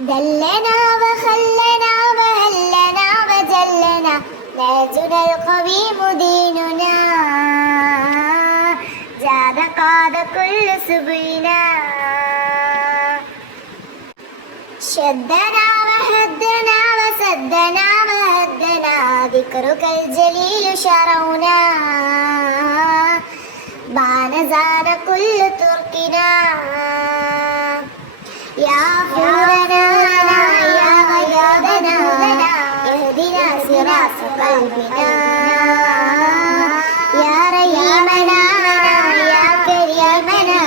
دلنا وخلنا وهلنا وجلنا نهجنا القويم ديننا زاد قاد كل سبلنا شدنا وهدنا وسدنا وهدنا ذكرك الجليل شرعنا بان زاد كل تركنا يا فورنا يا غياضنا اهدنا صراط قلبنا يا رحيمنا يا كريمنا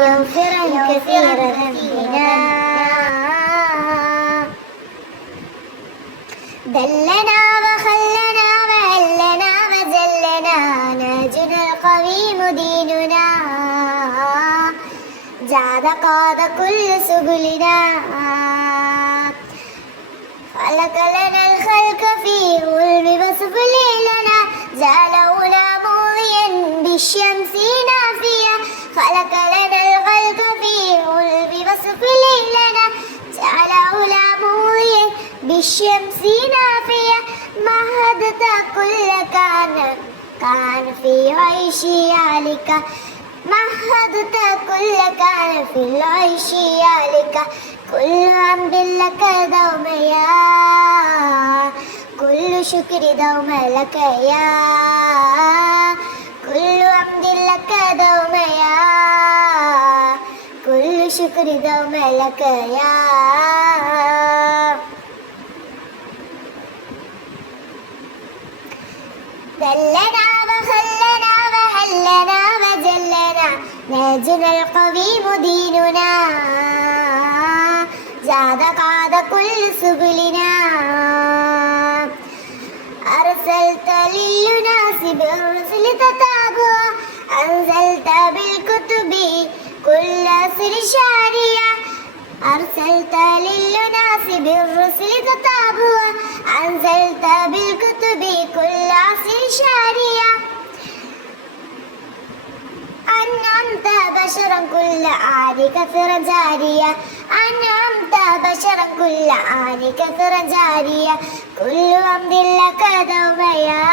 يغفر كثير ذنبنا دلنا وخلنا وهلنا وجلنا نهجنا القويم ديننا زاد قاد كل سبلنا خلق لنا الخلق في علم وسفل لنا جعلنا مضيا بالشمس نافيا خلق لنا الخلق في علم وسفل لنا جعلنا مضيا بالشمس نافيا مهدت كل كان في عيش عليك مهدت كل كان في العيش عليك كل حمد لك دوم يا كل شكر دوم لك يا كل حمد لك دوم يا كل شكر دوم لك يا دلنا وخلنا وهلنا وجلنا نهجنا القويم ديننا زاد قاد كل سبلنا أرسلت للناس بالرسل تتابعا أنزلت بالكتب كل أسر شاريا أرسلت للناس بالرسل تتابعا أنزلت بالكتب كل عصر شاريا أنعمت بشرا كل آن كثر جاريا أنعمت بشرا كل آن كثر جاريا كل حمد لك دوم يا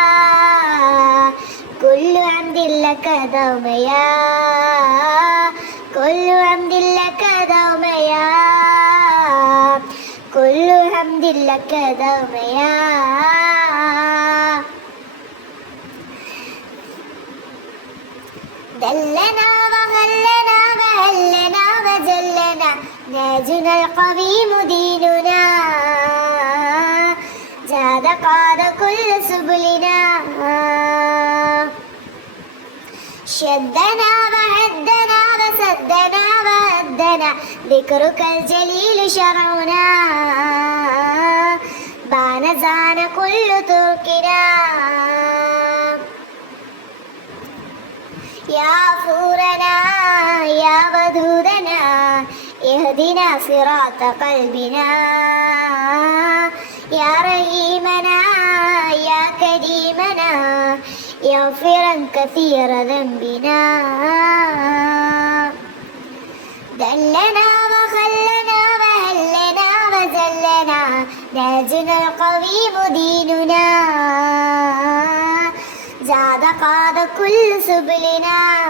كل حمد لك دوم يا كل حمد لك دوم يا كل حمد لك دوم يا دلنا وغلنا وهلنا وجلنا نهجنا القويم ديننا زاد قاد كل سبلنا شدنا وهدنا وسدنا وهدنا ذكرك الجليل شرعنا بان زان كل تركنا يا فورنا يا ودودنا اهدنا صراط قلبنا يا رحيمنا يا كريمنا يغفرا كثير ذنبنا دلنا وخلنا وهلنا وجلنا نهجنا القويم ديننا زاد قاد كل سبلنا